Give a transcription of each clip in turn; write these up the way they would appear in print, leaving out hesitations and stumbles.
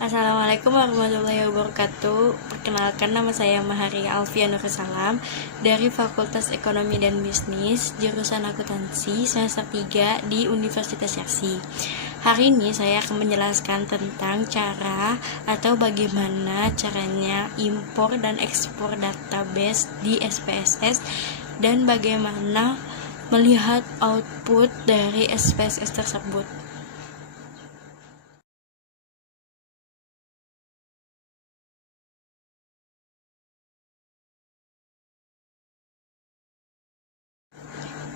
Assalamualaikum warahmatullahi wabarakatuh. Perkenalkan, nama saya Mahari Alfian Nursalam dari Fakultas Ekonomi dan Bisnis, jurusan Akuntansi semester 3 di Universitas Yarsi. Hari ini saya akan menjelaskan tentang cara atau bagaimana caranya impor dan ekspor database di SPSS dan bagaimana melihat output dari SPSS tersebut.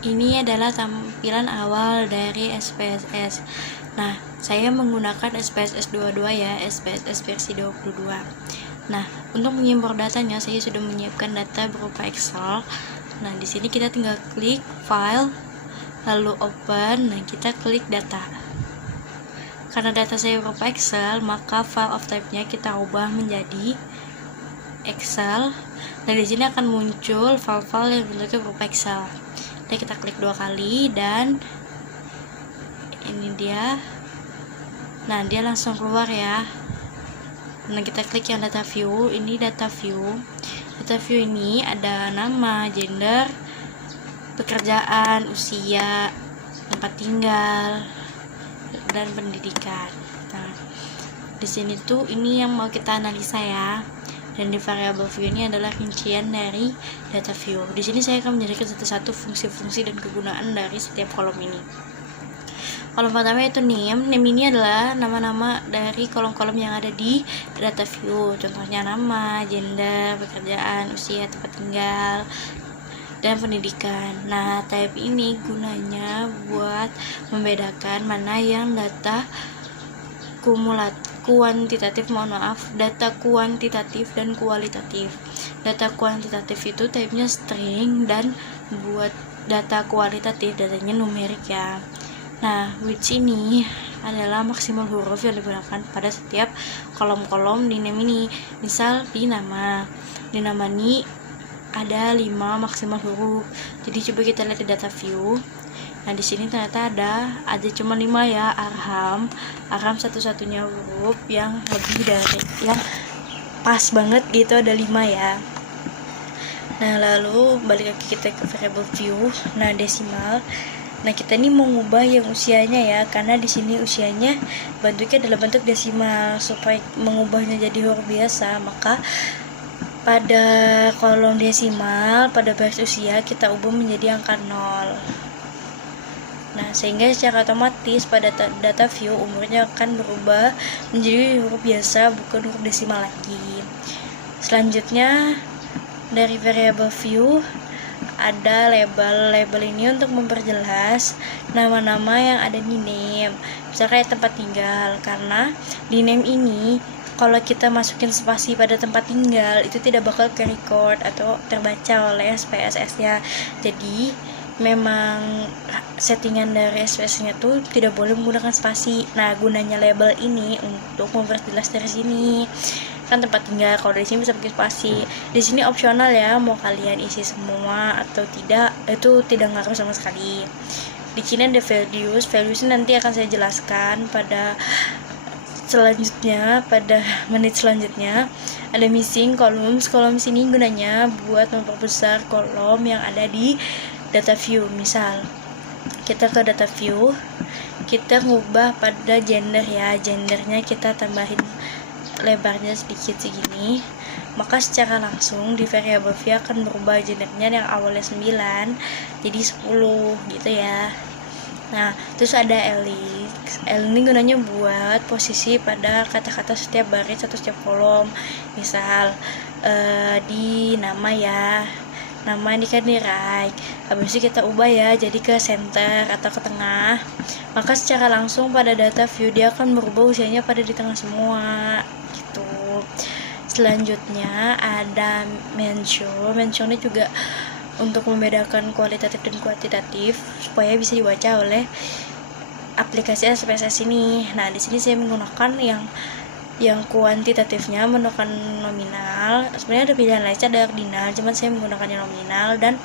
Ini adalah tampilan awal dari SPSS. Nah, saya menggunakan SPSS 22 ya, SPSS versi 22. Nah, untuk mengimpor datanya saya sudah menyiapkan data berupa Excel. Nah, di sini kita tinggal klik file, lalu open. Nah, kita klik data. Karena data saya berupa Excel, maka file of type-nya kita ubah menjadi Excel. Nah, di sini akan muncul file-file yang bentuknya berupa Excel. Nah, kita klik 2 kali dan ini dia. Nah, dia langsung keluar ya. Nah, kita klik yang data view. Ini data view. Data view ini ada nama, gender, pekerjaan, usia, tempat tinggal, dan pendidikan. Nah, di sini tuh ini yang mau kita analisa ya. Dan di variable view ini adalah rincian dari data view. Di sini saya akan menjelaskan satu-satu fungsi-fungsi dan kegunaan dari setiap kolom ini. Kolom pertama itu name. Name ini adalah nama-nama dari kolom-kolom yang ada di data view. Contohnya nama, gender, pekerjaan, usia, tempat tinggal, dan pendidikan. Nah, type ini gunanya buat membedakan mana yang data kuantitatif, data kuantitatif dan kualitatif. Data kuantitatif itu type-nya string, dan buat data kualitatif datanya numerik ya. Nah, which ini adalah maksimal huruf yang digunakan pada setiap kolom-kolom di name ini. Misal di nama ini ada 5 maksimal huruf. Jadi coba kita lihat di data view. Nah, di sini ternyata ada cuma 5 ya, arham satu-satunya huruf yang lebih dari yang pas banget gitu, ada 5 ya. Nah, lalu balik lagi kita ke variable view. Nah, desimal. Nah, kita ini mau ngubah yang usianya ya, karena di sini usianya bentuknya dalam bentuk desimal. Supaya mengubahnya jadi huruf biasa, maka pada kolom desimal, pada baris usia kita ubah menjadi angka 0. Nah, sehingga secara otomatis pada data view umurnya akan berubah menjadi huruf biasa, bukan huruf desimal lagi. Selanjutnya dari variable view ada label. Label ini untuk memperjelas nama-nama yang ada di name. Misalnya kayak tempat tinggal, karena di name ini kalau kita masukin spasi pada tempat tinggal itu tidak bakal ke record atau terbaca oleh SPSS-nya. Jadi memang settingan dari SPSS-nya tuh tidak boleh menggunakan spasi. Nah, gunanya label ini untuk memperjelas dari sini. Kan tempat tinggal, kalau di sini bisa pakai spasi. Di sini opsional ya, mau kalian isi semua atau tidak, itu tidak ngaruh sama sekali. Di sini ada values. Values nanti akan saya jelaskan pada menit selanjutnya. Ada missing columns. Kolom sini gunanya buat memperbesar kolom yang ada di data view. Misal kita ke data view, kita ngubah pada gender ya, gendernya kita tambahin lebarnya sedikit segini, maka secara langsung di variable view akan berubah gendernya yang awalnya 9 jadi 10 gitu ya. Nah, terus ada elix. L ini gunanya buat posisi pada kata-kata setiap baris atau setiap kolom. Misal di nama ya, nama ini kan di right, habis itu kita ubah ya jadi ke center atau ke tengah, maka secara langsung pada data view dia akan berubah usianya pada di tengah semua gitu. Selanjutnya ada mention ini juga untuk membedakan kualitatif dan kuantitatif supaya bisa dibaca oleh aplikasi SPSS ini. Nah, di sini saya menggunakan yang kuantitatifnya menggunakan nominal. Sebenarnya ada pilihan lain, ada ordinal, cuman saya menggunakan yang nominal. Dan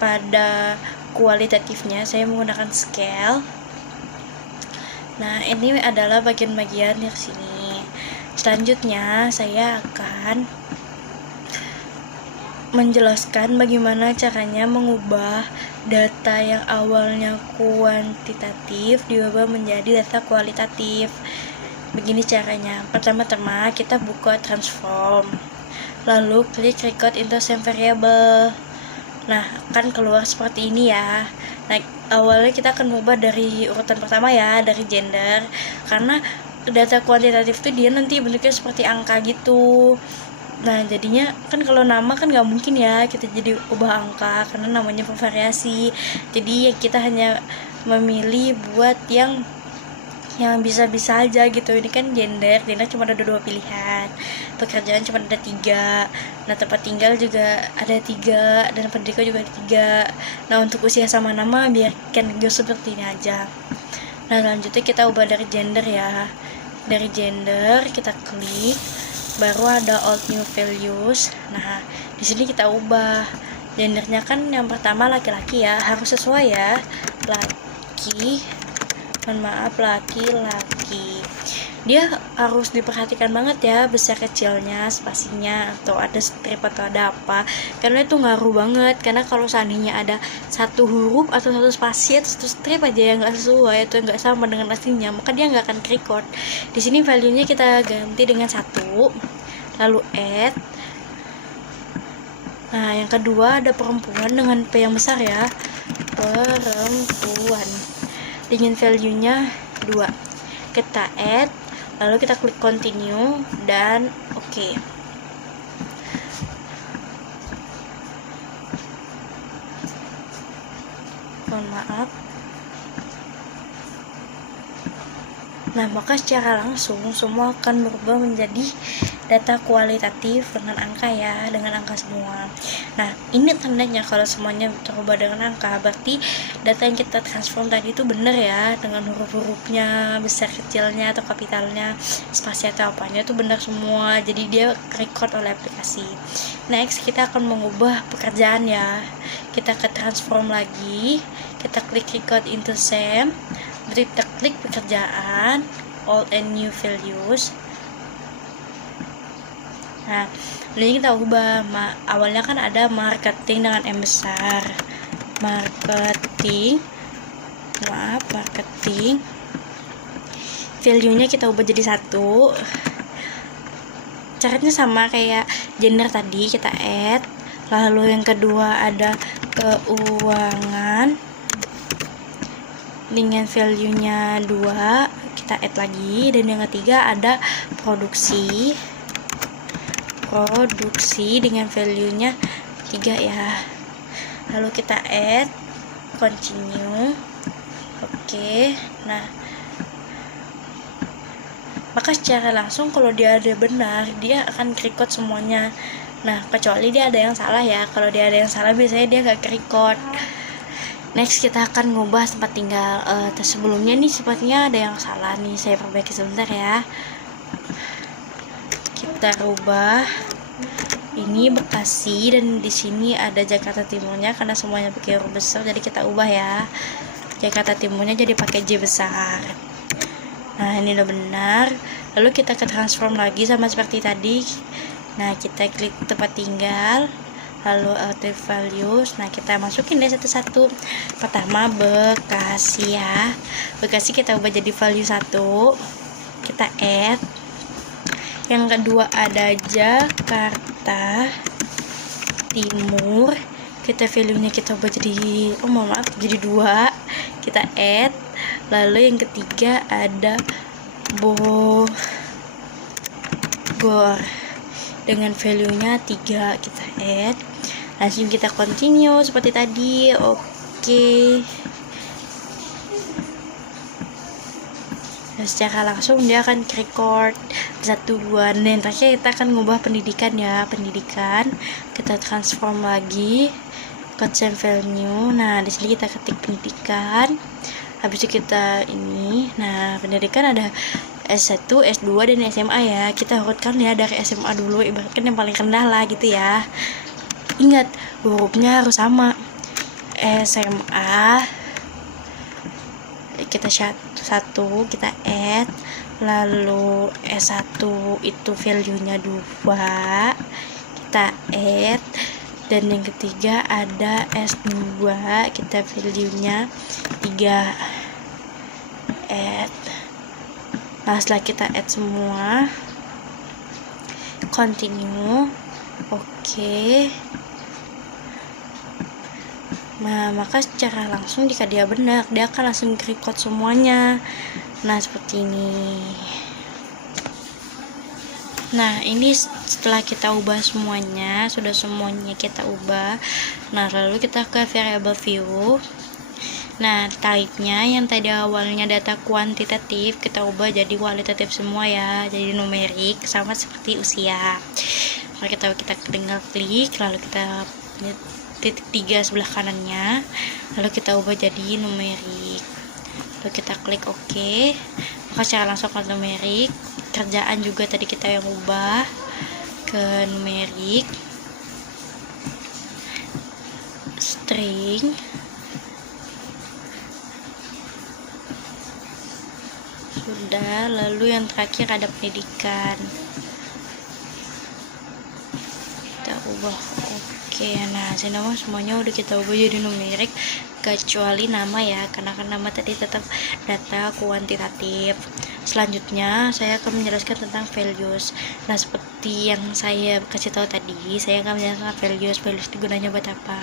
pada kualitatifnya saya menggunakan scale. Nah, ini adalah bagian-bagian di sini. Selanjutnya saya akan menjelaskan bagaimana caranya mengubah data yang awalnya kuantitatif diubah menjadi data kualitatif. Begini caranya. Pertama-tama kita buka transform, lalu klik record into same variable. Nah, akan keluar seperti ini ya. Nah, awalnya kita akan mengubah dari urutan pertama ya, dari gender, karena data kuantitatif itu dia nanti bentuknya seperti angka gitu. Nah, jadinya kan kalau nama kan nggak mungkin ya kita jadi ubah angka karena namanya bervariasi. Jadi ya kita hanya memilih buat yang bisa-bisa aja gitu. Ini kan gender cuma ada 2 pilihan, pekerjaan cuma ada 3, nah tempat tinggal juga ada 3, dan pendidikan juga ada 3. Nah, untuk usia sama nama biarkan gue seperti ini aja. Nah, selanjutnya kita ubah dari gender ya. Dari gender kita klik, baru ada old new values. Nah, di sini kita ubah gendernya, kan yang pertama laki-laki ya, harus sesuai ya, laki-laki. Dia harus diperhatikan banget ya, besar kecilnya, spasinya, atau ada strip atau ada apa, karena itu ngaruh banget. Karena kalau seandainya ada satu huruf atau satu spasi atau satu strip aja yang nggak sesuai atau nggak sama dengan aslinya, maka dia nggak akan record. Di sini value-nya kita ganti dengan 1, lalu add. Nah, yang kedua ada perempuan dengan P yang besar ya, perempuan, dengan value-nya 2. Kita add, lalu kita klik continue dan oke. Mohon maaf. Nah, maka secara langsung semua akan berubah menjadi data kualitatif dengan angka ya, dengan angka semua. Nah, ini tandanya kalau semuanya terubah dengan angka, berarti data yang kita transform tadi itu benar ya, dengan huruf-hurufnya, besar kecilnya atau kapitalnya, spasi atau apanya itu benar semua. Jadi dia record oleh aplikasi. Next, kita akan mengubah pekerjaan ya. Kita ke transform lagi, kita klik record into same, kita klik pekerjaan, old and new values. Nah, ini kita ubah. Awalnya kan ada marketing dengan M besar. Marketing. Value-nya kita ubah jadi 1. Caranya sama kayak gender tadi, kita add. Lalu yang kedua ada keuangan dengan value-nya 2, kita add lagi. Dan yang ketiga ada produksi dengan value-nya 3 ya. Lalu kita add, continue. Oke. Nah, maka secara langsung kalau dia ada benar, dia akan record semuanya. Nah, kecuali dia ada yang salah ya. Kalau dia ada yang salah biasanya dia nggak record. Next, kita akan ngubah tempat tinggal. Sebelumnya nih sepertinya ada yang salah nih, saya perbaiki sebentar ya. Kita rubah ini Bekasi, dan di sini ada Jakarta Timurnya karena semuanya pakai huruf besar, jadi kita ubah ya, Jakarta Timurnya jadi pakai J besar. Nah, ini udah benar. Lalu kita ke transform lagi sama seperti tadi. Nah, kita klik tempat tinggal, lalu alternative values. Nah, kita masukin deh satu-satu. Pertama Bekasi ya, Bekasi kita ubah jadi value 1, kita add. Yang kedua ada Jakarta Timur, kita value-nya kita ubah jadi jadi 2, kita add. Lalu yang ketiga ada Bogor dengan value-nya 3, kita add. Langsung kita continue seperti tadi. Oke. Nah, secara langsung dia akan record 1, 2. Dan yang terakhir kita akan ngubah pendidikan ya, pendidikan kita transform lagi ke same value. Nah, di sini kita ketik pendidikan, habis itu kita ini. Nah, pendidikan ada S1, S2 dan SMA ya. Kita urutkan ya dari SMA dulu, ibaratkan yang paling rendah lah gitu ya. Ingat, hurufnya harus sama. SMA kita satu, kita add. lalu S1 itu value-nya 2, kita add. Dan yang ketiga ada S2, kita value-nya 3, add. Nah, setelah kita add semua, continue. Oke. Nah, maka secara langsung jika dia benar, dia akan langsung record semuanya. Nah, seperti ini. Nah, ini setelah kita ubah semuanya, sudah semuanya kita ubah. Nah, lalu kita ke variable view. Nah, type-nya yang tadi awalnya data kuantitatif, kita ubah jadi kualitatif semua ya, jadi numerik, sama seperti usia. Nah, kita tinggal klik, lalu kita titik 3 sebelah kanannya, lalu kita ubah jadi numerik, lalu kita klik OK, maka secara langsung ke numerik. Kerjaan juga tadi kita yang ubah ke numerik, string, sudah. Lalu yang terakhir ada pendidikan, kita ubah Oke. Nah, sini semuanya udah kita ubah jadi numerik kecuali nama ya, karena kan nama tadi tetap data kuantitatif. Selanjutnya saya akan menjelaskan tentang values. Nah, seperti yang saya kasih tahu tadi, saya akan menjelaskan values. Values itu gunanya buat apa?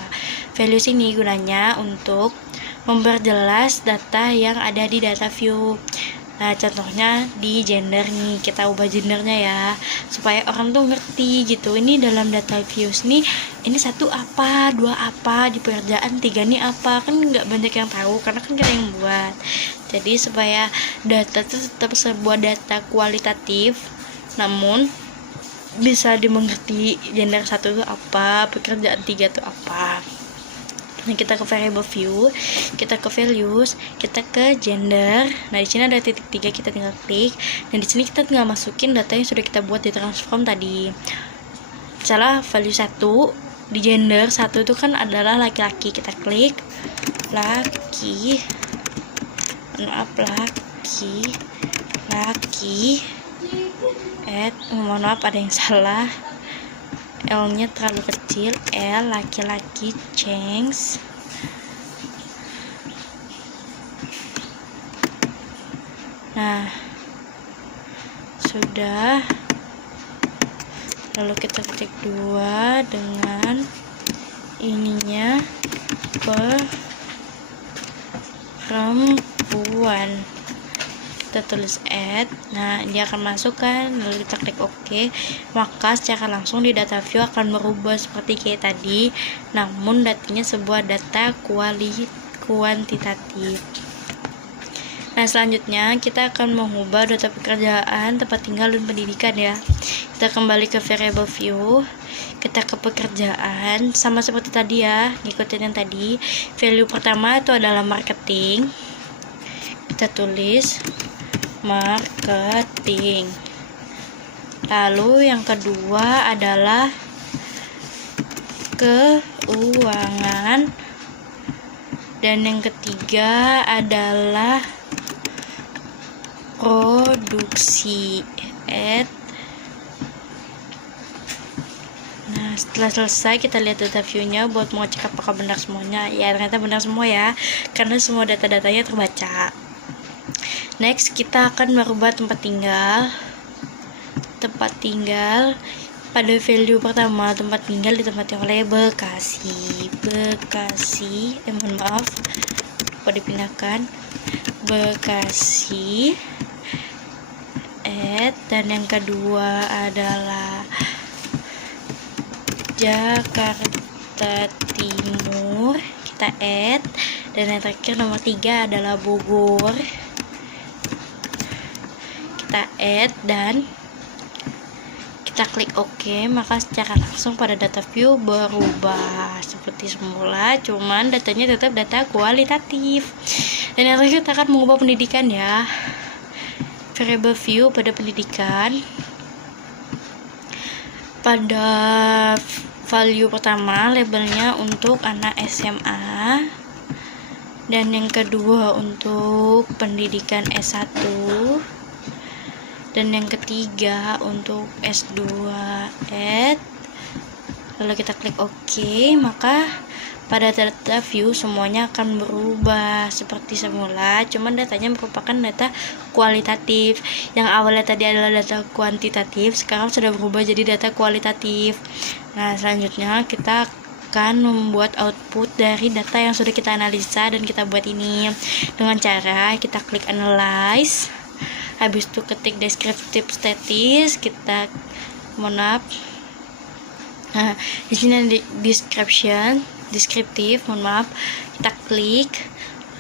Values ini gunanya untuk memperjelas data yang ada di data view. Nah, contohnya di gender nih, kita ubah gendernya ya, supaya orang tuh ngerti gitu. Ini dalam data views nih, ini 1 apa, 2 apa, di pekerjaan 3 nih apa, kan nggak banyak yang tahu karena kan kita yang buat. Jadi supaya data itu tetap sebuah data kualitatif, namun bisa dimengerti gender 1 itu apa, pekerjaan 3 itu apa. Nah, kita ke variable view, kita ke values, kita ke gender. Nah, di sini ada titik 3, kita tinggal klik. Dan di sini kita tinggal masukin data yang sudah kita buat di transform tadi. Misalnya value 1 di gender 1 itu kan adalah laki-laki, kita klik laki, mohon maaf ada yang salah, L-nya terlalu kecil, L laki-laki change. Nah, sudah. Lalu kita ketik 2 dengan ininya perempuan. Kita tulis add. Nah, dia akan masuk kan, lalu kita klik OK, maka secara langsung di data view akan berubah seperti kayak tadi, namun datanya sebuah data kuantitatif. Nah, selanjutnya kita akan mengubah data pekerjaan, tempat tinggal, dan pendidikan ya. Kita kembali ke variable view, kita ke pekerjaan, sama seperti tadi ya, ngikutin yang tadi. Value pertama itu adalah marketing, kita tulis marketing. Lalu yang kedua adalah keuangan, dan yang ketiga adalah produksi. Nah, setelah selesai kita lihat data view-nya buat mau cek apakah benar semuanya. Ya, ternyata benar semua ya, karena semua data-datanya terbaca. Next, kita akan merubah tempat tinggal. Tempat tinggal pada value pertama, tempat tinggal ditempati oleh Bekasi. Mohon maaf, lupa dipindahkan. Bekasi. Dan yang kedua adalah Jakarta Timur, kita add. Dan yang terakhir nomor 3 adalah Bogor, kita add dan kita klik OK, maka secara langsung pada data view berubah seperti semula, cuman datanya tetap data kualitatif. Dan yang terakhir kita akan mengubah pendidikan ya. Variable view pada pendidikan, pada value pertama labelnya untuk anak SMA, dan yang kedua untuk pendidikan S1, Dan yang ketiga untuk S2 add, lalu kita klik OK, maka pada data view semuanya akan berubah seperti semula, cuman datanya merupakan data kualitatif. Yang awalnya tadi adalah data kuantitatif, sekarang sudah berubah jadi data kualitatif. Nah, selanjutnya kita akan membuat output dari data yang sudah kita analisa dan kita buat ini dengan cara kita klik analyze, habis itu ketik descriptive status, kita Nah, di sini ada deskriptif, kita klik,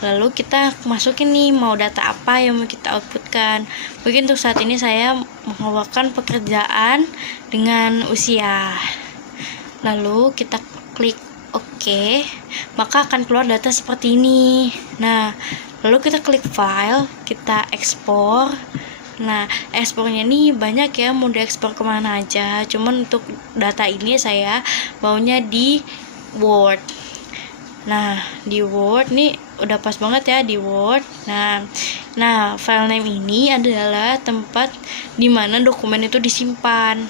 lalu kita masukin nih mau data apa yang mau kita outputkan. Mungkin untuk saat ini saya mengeluarkan pekerjaan dengan usia, lalu kita klik OK, maka akan keluar data seperti ini. Nah, lalu kita klik file, kita ekspor. Nah, ekspornya nih banyak ya, mau diekspor kemana aja, cuman untuk data ini saya maunya di Word. Nah, di Word nih udah pas banget ya di Word. Nah, file name ini adalah tempat dimana dokumen itu disimpan.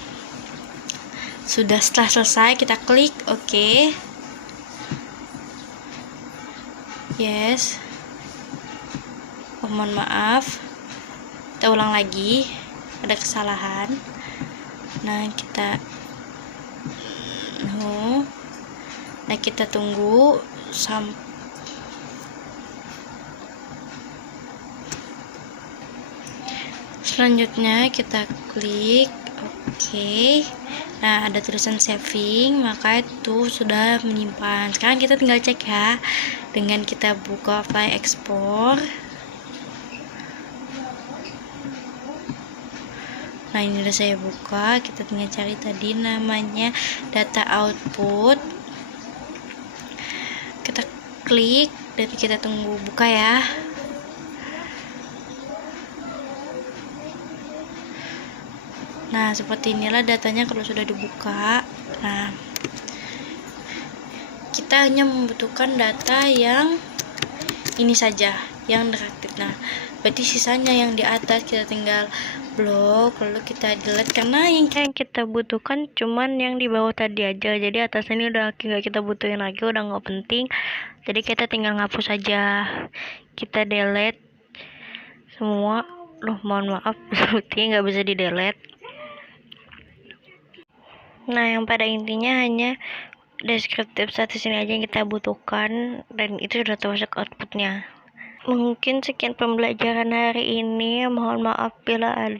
Setelah selesai kita klik OK. Yes. Mohon maaf, kita ulang lagi, ada kesalahan. Nah, kita tunggu selanjutnya kita klik OK. Nah, ada tulisan saving, maka itu sudah menyimpan. Sekarang kita tinggal cek ya, dengan kita buka file ekspor. Nah, ini udah saya buka, kita tinggal cari tadi namanya data output, kita klik dan kita tunggu buka ya. Nah, seperti inilah datanya kalau sudah dibuka. Nah, kita hanya membutuhkan data yang ini saja, yang interaktif. Nah, berarti sisanya yang di atas kita tinggal blok, lalu kita delete, karena yang kita butuhkan cuman yang di bawah tadi aja. Jadi atas ini udah nggak kita butuhin lagi, udah nggak penting. Jadi kita tinggal ngapus aja, kita delete semua. Mohon maaf, sepertinya nggak bisa di delete. Nah, yang pada intinya hanya deskriptif status ini aja yang kita butuhkan, dan itu sudah termasuk outputnya. Mungkin sekian pembelajaran hari ini, mohon maaf bila ada